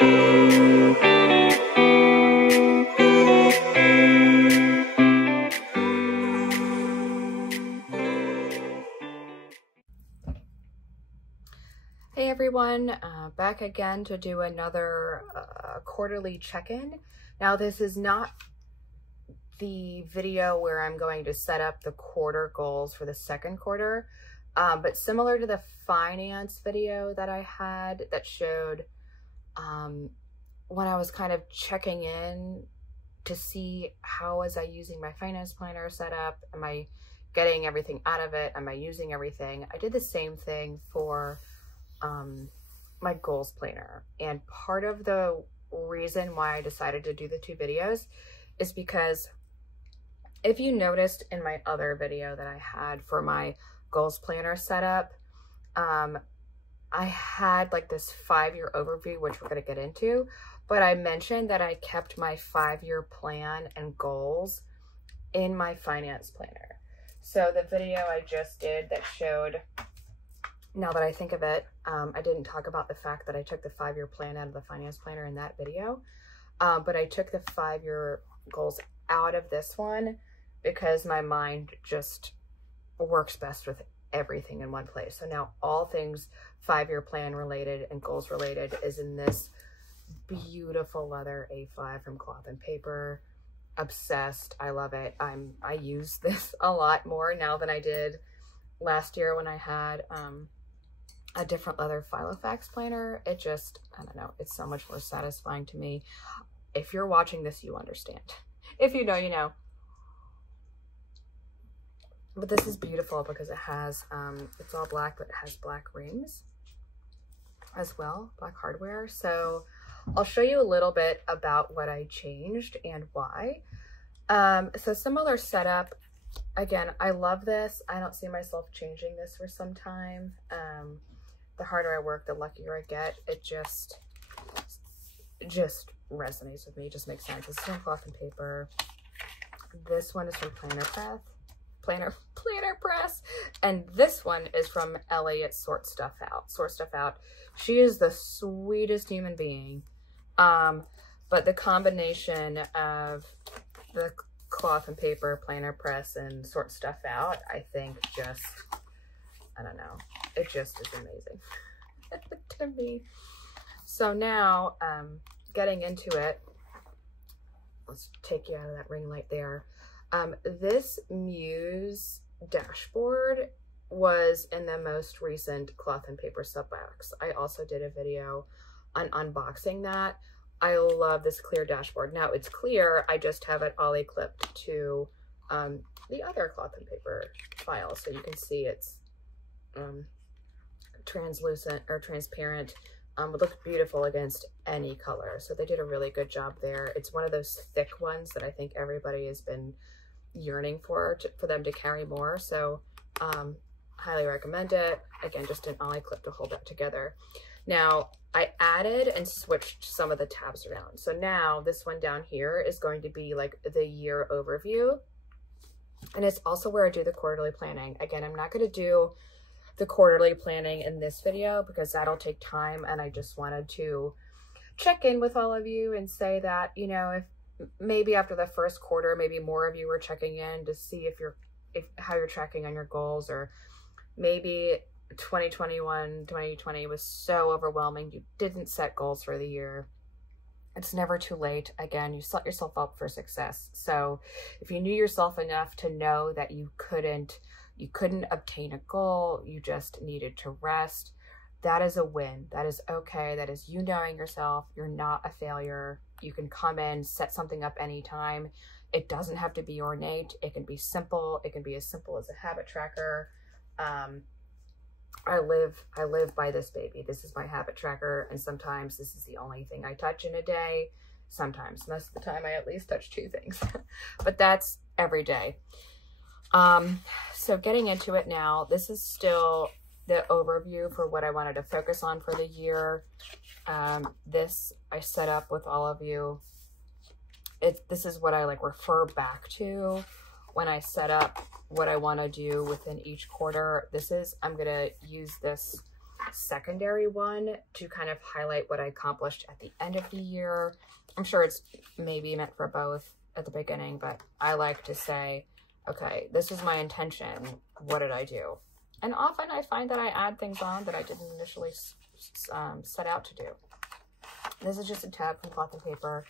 Hey everyone, back again to do another quarterly check-in. Now this is not the video where I'm going to set up the quarter goals for the second quarter, but similar to the finance video that I had that showed when I was kind of checking in to see how was I using my finance planner setup, am I getting everything out of it, am I using everything? I did the same thing for my goals planner, and part of the reason why I decided to do the two videos is because if you noticed in my other video that I had for my goals planner setup, I had like this 5-year overview, which we're going to get into, but I mentioned that I kept my 5-year plan and goals in my finance planner. So the video I just did that showed, now that I think of it, I didn't talk about the fact that I took the 5-year plan out of the finance planner in that video, but I took the 5-year goals out of this one because my mind just works best with everything in one place. So now all things 5-year plan related and goals related is in this beautiful leather A5 from Cloth and Paper. Obsessed. I love it. I use this a lot more now than I did last year when I had a different leather Filofax planner. It just, I don't know, it's so much more satisfying to me. If you're watching this, you understand. If you know, you know. But this is beautiful because it has, it's all black, but it has black rings as well, black hardware. So I'll show you a little bit about what I changed and why. So similar setup. Again, I love this. I don't see myself changing this for some time. The harder I work, the luckier I get. It just resonates with me. It just makes sense. This is from Cloth and Paper. This one is from Planner Press. And this one is from Elliot Sort Stuff Out. She is the sweetest human being. But the combination of the Cloth and Paper, Planner Press, and Sort Stuff Out, I think just, I don't know, it just is amazing to me. So now, getting into it, let's take you out of that ring light there. This Muse dashboard was in the most recent Cloth and Paper subbox. I also did a video on unboxing that. I love this clear dashboard. Now it's clear, I just have it ollie clipped to the other Cloth and Paper file. So you can see it's translucent or transparent. It looks beautiful against any color. So they did a really good job there. It's one of those thick ones that I think everybody has been yearning for them to carry more. So highly recommend it. Again, just an ollie clip to hold that together. Now, I added and switched some of the tabs around. So now this one down here is going to be like the year overview. And it's also where I do the quarterly planning. Again, I'm not going to do the quarterly planning in this video because that'll take time. And I just wanted to check in with all of you and say that, you know, if maybe after the first quarter, maybe more of you were checking in to see how you're tracking on your goals, or maybe 2020 was so overwhelming you didn't set goals for the year. It's never too late. Again, you set yourself up for success. So if you knew yourself enough to know that you couldn't obtain a goal, you just needed to rest, that is a win. That is okay. That is you knowing yourself. You're not a failure. You can come in, set something up anytime. It doesn't have to be ornate. It can be simple. It can be as simple as a habit tracker. I live by this baby. This is my habit tracker, and sometimes this is the only thing I touch in a day. Sometimes, most of the time, I at least touch 2 things, but that's every day. So getting into it now, this is still the overview for what I wanted to focus on for the year. This I set up with all of you. This is what I like refer back to when I set up what I want to do within each quarter. I'm going to use this secondary one to kind of highlight what I accomplished at the end of the year. I'm sure it's maybe meant for both at the beginning, but I like to say, okay, this was my intention. What did I do? And often I find that I add things on that I didn't initially set out to do. This is just a tab from Cloth and Paper.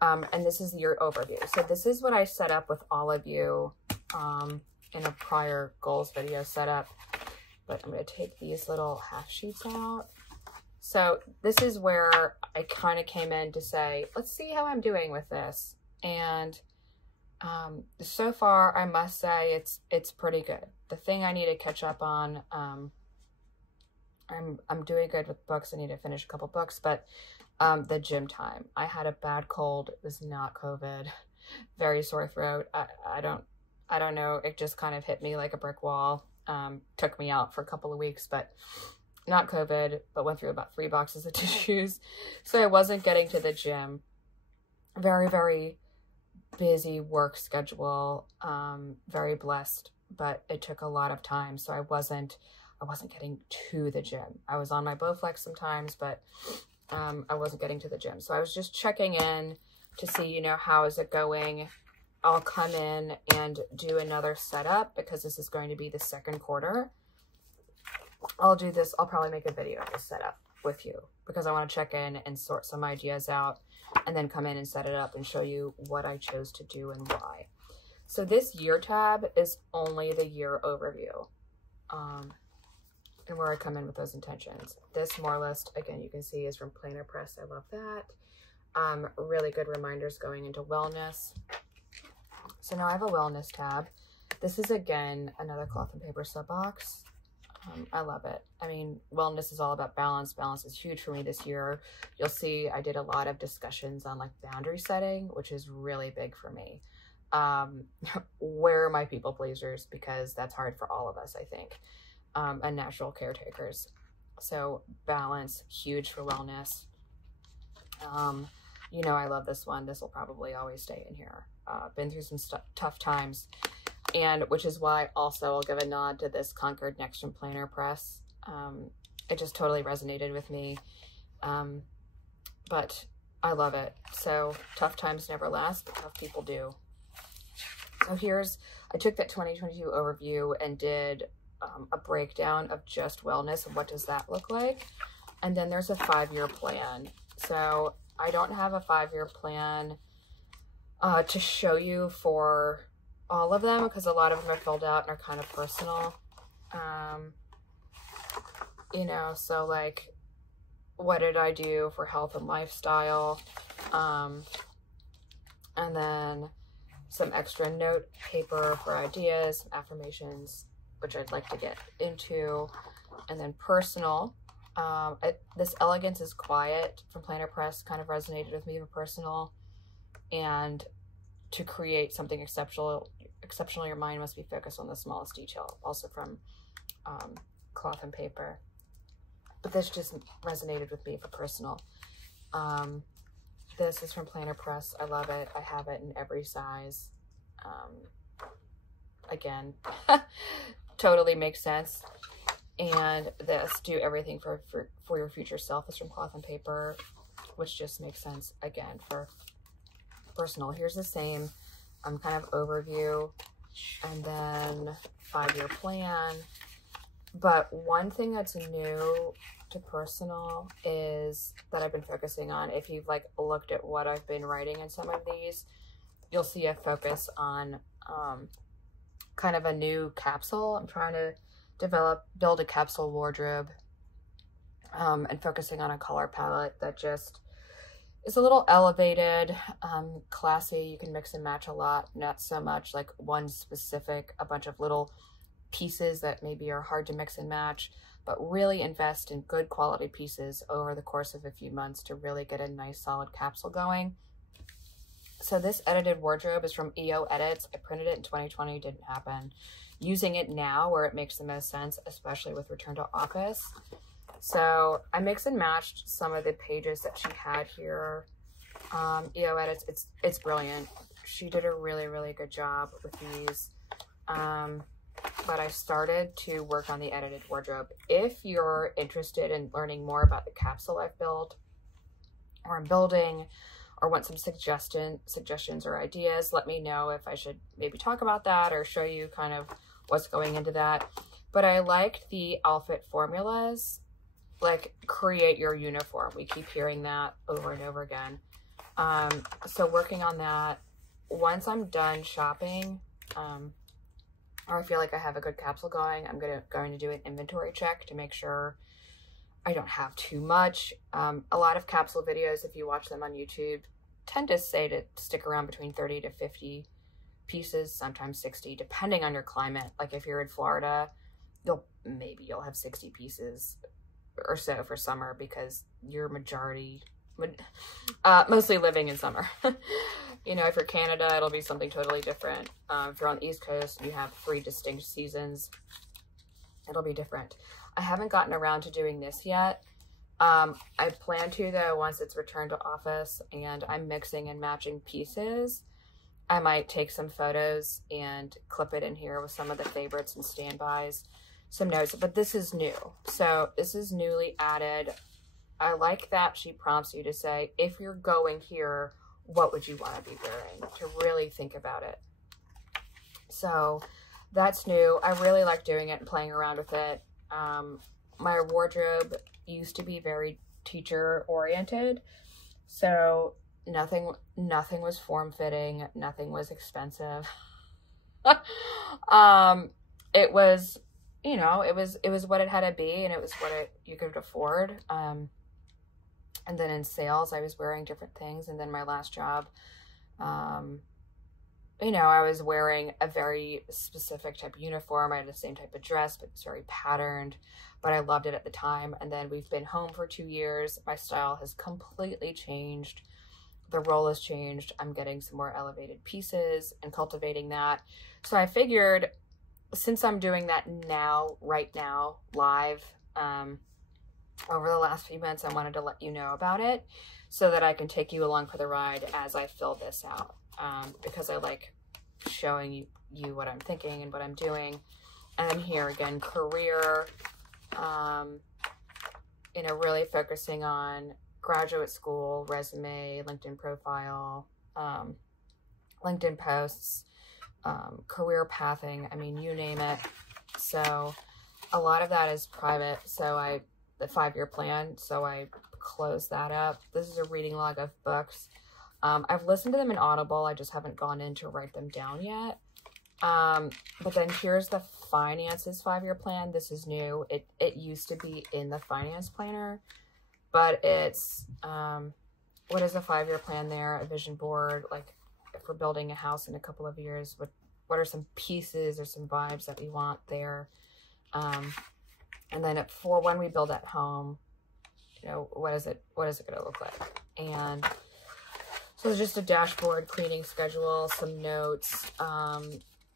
And this is your overview. So this is what I set up with all of you in a prior goals video setup. But I'm going to take these little half sheets out. So this is where I kind of came in to say, let's see how I'm doing with this. And so far, I must say it's pretty good. The thing I need to catch up on, I'm doing good with books. I need to finish a couple books, but the gym time. I had a bad cold. It was not COVID. Very sore throat. I don't know. It just kind of hit me like a brick wall. Took me out for a couple of weeks, but not COVID, but went through about 3 boxes of tissues. So I wasn't getting to the gym. Very, very busy work schedule. Very blessed, but it took a lot of time. So I wasn't getting to the gym. I was on my Bowflex sometimes, but I wasn't getting to the gym. So I was just checking in to see, you know, how is it going? I'll come in and do another setup because this is going to be the second quarter. I'll do this. I'll probably make a video of this setup with you because I want to check in and sort some ideas out and then come in and set it up and show you what I chose to do and why. So this year tab is only the year overview. And where I come in with those intentions. This more list, again, you can see is from Planner Press. I love that. Really good reminders going into wellness. So now I have a wellness tab. This is, again, another Cloth and Paper sub box. I love it. I mean, wellness is all about balance. Balance is huge for me this year. You'll see I did a lot of discussions on like boundary setting, which is really big for me. Where are my people pleasers? Because that's hard for all of us, I think. And natural caretakers. So balance, huge for wellness. You know, I love this one. This will probably always stay in here. Been through some tough times, and which is why also I'll give a nod to this Concord Next from Planner Press. It just totally resonated with me, but I love it. So tough times never last, but tough people do. So I took that 2022 overview and did a breakdown of just wellness and what does that look like. And then there's a 5-year plan. So I don't have a 5-year plan to show you for all of them because a lot of them are filled out and are kind of personal. You know, so like, what did I do for health and lifestyle? And then some extra note paper for ideas, affirmations, which I'd like to get into. And then personal. This Elegance is Quiet from Planner Press kind of resonated with me for personal. And to create something exceptional, your mind must be focused on the smallest detail. Also from Cloth and Paper. But this just resonated with me for personal. This is from Planner Press. I love it. I have it in every size. Again, totally makes sense. And this, Do Everything for Your Future Self, is from Cloth and Paper, which just makes sense, again, for personal. Here's the same kind of overview, and then 5-year plan. But one thing that's new to personal is that I've been focusing on, if you've like looked at what I've been writing in some of these, you'll see a focus on kind of a new capsule. I'm trying to build a capsule wardrobe, and focusing on a color palette that just is a little elevated, classy. You can mix and match a lot, not so much like one specific, a bunch of little pieces that maybe are hard to mix and match, but really invest in good quality pieces over the course of a few months to really get a nice solid capsule going. So this edited wardrobe is from EO Edits. I printed it in 2020, didn't happen. Using it now where it makes the most sense, especially with Return to Office. So I mix and matched some of the pages that she had here. EO Edits, it's brilliant. She did a really, really good job with these. but I started to work on the edited wardrobe. If you're interested in learning more about the capsule I've built, or I'm building, or want some suggestions or ideas, let me know if I should maybe talk about that or show you kind of what's going into that. But I liked the outfit formulas, like create your uniform. We keep hearing that over and over again. So working on that. Once I'm done shopping, or I feel like I have a good capsule going, I'm going to do an inventory check to make sure I don't have too much. A lot of capsule videos, if you watch them on YouTube, tend to say to stick around between 30 to 50 pieces, sometimes 60, depending on your climate. Like if you're in Florida, you'll have 60 pieces or so for summer because you're mostly living in summer. You know, if you're Canada, it'll be something totally different. If you're on the East Coast and you have 3 distinct seasons, it'll be different. I haven't gotten around to doing this yet. I plan to, though, once it's returned to office and I'm mixing and matching pieces. I might take some photos and clip it in here with some of the favorites and standbys, some notes, but this is new. So this is newly added. I like that she prompts you to say, if you're going here, what would you want to be wearing? To really think about it. So that's new. I really like doing it and playing around with it. My wardrobe used to be very teacher oriented. So nothing was form-fitting. Nothing was expensive. It was, you know, it was what it had to be, and it was what you could afford. And then in sales, I was wearing different things. And then my last job, you know, I was wearing a very specific type of uniform. I had the same type of dress, but it's very patterned, but I loved it at the time. And then we've been home for 2 years. My style has completely changed. The role has changed. I'm getting some more elevated pieces and cultivating that. So I figured, since I'm doing that now, right now, live, over the last few months, I wanted to let you know about it so that I can take you along for the ride as I fill this out, because I like showing you what I'm thinking and what I'm doing. And here again, career, you know, really focusing on graduate school, resume, LinkedIn profile, LinkedIn posts, career pathing, I mean, you name it. So a lot of that is private. So the 5-year plan, so I closed that up. This is a reading log of books. I've listened to them in Audible. I just haven't gone in to write them down yet. But then here's the finances 5-year plan. This is new. It used to be in the finance planner, but it's, what is a 5-year plan there? A vision board, like if we're building a house in a couple of years, what are some pieces or some vibes that we want there? And then for when we build at home, you know, what is it going to look like? And so it's just a dashboard, cleaning schedule, some notes.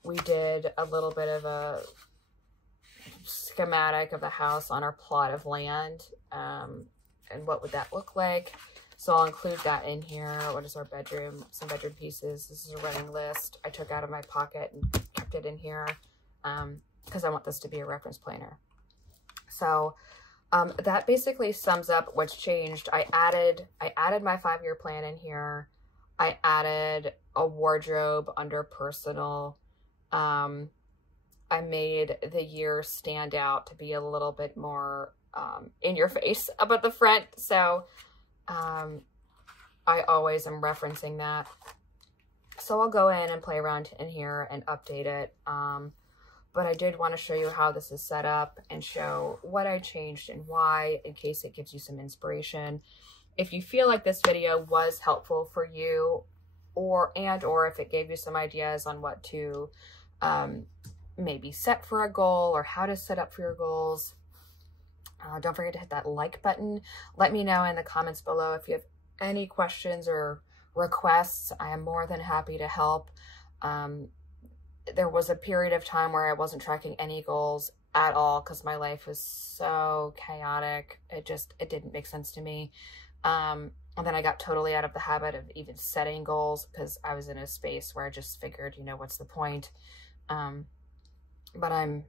We did a little bit of a schematic of the house on our plot of land, and what would that look like. So I'll include that in here. What is our bedroom? Some bedroom pieces. This is a running list I took out of my pocket and kept it in here, because I want this to be a reference planner. So that basically sums up what's changed. I added my 5-year plan in here. I added a wardrobe under personal. I made the year stand out to be a little bit more in your face up at the front. So I always am referencing that. So I'll go in and play around in here and update it. But I did want to show you how this is set up and show what I changed and why, in case it gives you some inspiration. If you feel like this video was helpful for you, or if it gave you some ideas on what to maybe set for a goal or how to set up for your goals, don't forget to hit that like button. Let me know in the comments below if you have any questions or requests. I am more than happy to help. There was a period of time where I wasn't tracking any goals at all because my life was so chaotic. It didn't make sense to me. And then I got totally out of the habit of even setting goals because I was in a space where I just figured, you know, what's the point? but I'm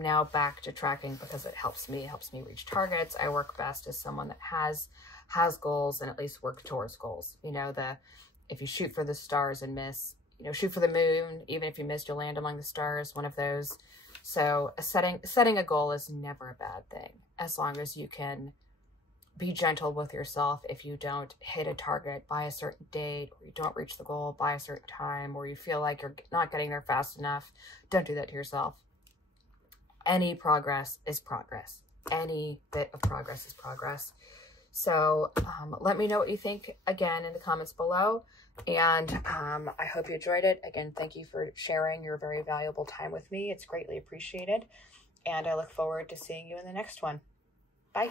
now back to tracking because it helps me reach targets. I work best as someone that has goals and at least work towards goals. You know, if you shoot for the stars and miss, you know, shoot for the moon, even if you miss, you'll land among the stars, one of those. So setting a goal is never a bad thing, as long as you can be gentle with yourself. If you don't hit a target by a certain date, or you don't reach the goal by a certain time, or you feel like you're not getting there fast enough, don't do that to yourself. Any progress is progress. Any bit of progress is progress. So let me know what you think again in the comments below. And I hope you enjoyed it. Again, thank you for sharing your very valuable time with me. It's greatly appreciated. And I look forward to seeing you in the next one. Bye.